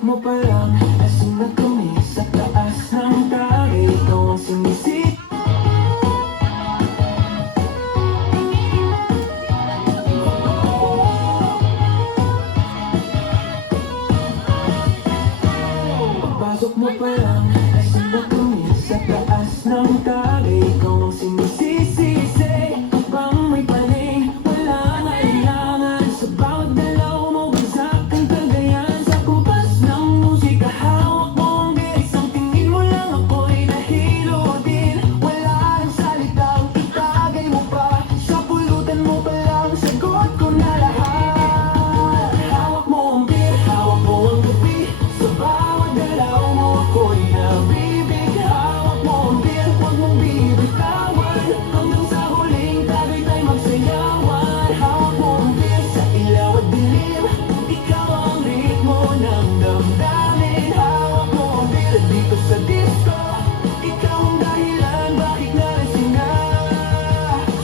mo pa lang, lasing na kami sa taas ng tagay. Ikaw ang sinisip. Pagpasok mo pa lang, lasing na kami sa taas ng tagay. Ikaw ang sinisisi. Bang may paling, wala na ilangan. Sa bawat galaw mo, bagsak ang kagayan. Sa kumpas ng musika, hawak mo ang bilis. Ang tingin mo lang ako'y nahilo din. Wala nang salitang itagay mo pa. Sa pulutan mo pa lang, sagot ko na lahat. Hawak mo ang beer, hawak mo ang gabi. Sa bawat galaw mo, ako'y nabibig. Hawak mo ang beer, huwag mong bibitawan. Hanggang sa huling tagay tayo magsayawan. Hawak mo ang beer sa ilaw at dilim. Ikaw ang ritmo ng damdamin. Hawak mo ang beer dito sa disco. Ikaw ang dahilan bakit nalasing na.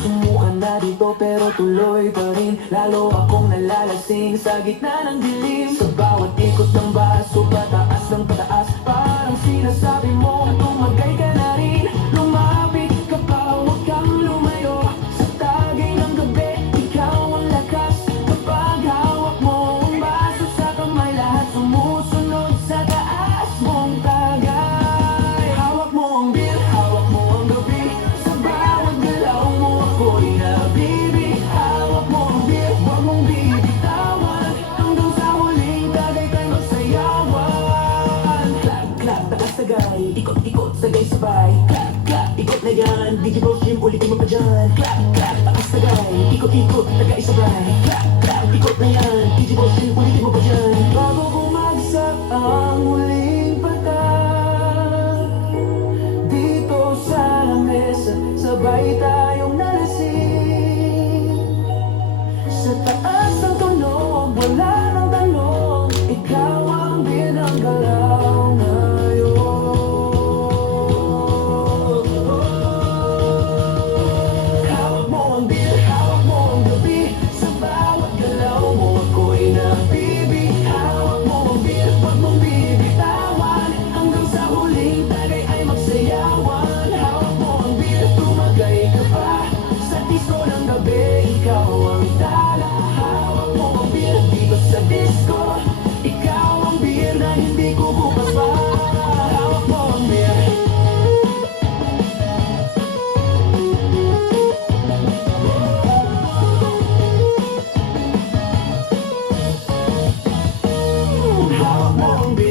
Sumukan na dito pero tuloy pa rin. Lalo akong nalalasing sa gitna ng dilim. Sa bawat ikot ng baso, pataas ng pataas. Parang sinasabi mo, tumagay ka na rin. Lumapit ka pa, huwag kang lumayo. Sa tagay ng gabi, ikaw ang lakas. Kapag hawak mo ang baso sa kamay, lahat sumusunod sa taas mong tagay. Hawak mo ang beer, hawak mo ang gabi. Sa bawat galaw mo, ako'y nabibig. Hawak mo ang beer, huwag mong bibitawan. Hanggang sa huling tagay tayo magsayawan. Clap, clap, takas tagay. Ikot, ikot, sagay-sabay. Clap, clap, ikot na yan. Digital stream, ulitin mo pa dyan. Clap, clap, takas tagay. Ikot, ikot, tagay-sabay. Clap, clap, ikot na yan. Digital stream, ulitin mo pa dyan. Bago bumagsak ang huling patak, dito sa lamesa, sabay tayong nalasing. Sa taas ng tunog, wala nang tanong. Ikaw ang binanggalaw ngayon. Hawak mo ang beer, hawak mo ang gabi. Sa bawat galaw mo, ako'y nabibig. Hawak mo ang beer, huwag mong bibitawan. Hanggang sa huling tagay ay magsayawan. Hawak mo ang beer, tumagay ka pa. Sa disco ng gabi, ikaw ang tala. Hawak mo ang beer dito sa disco. Ikaw ang beer na hindi ko bukas pa. Hawak mo ang beer. Hawak mo ang beer.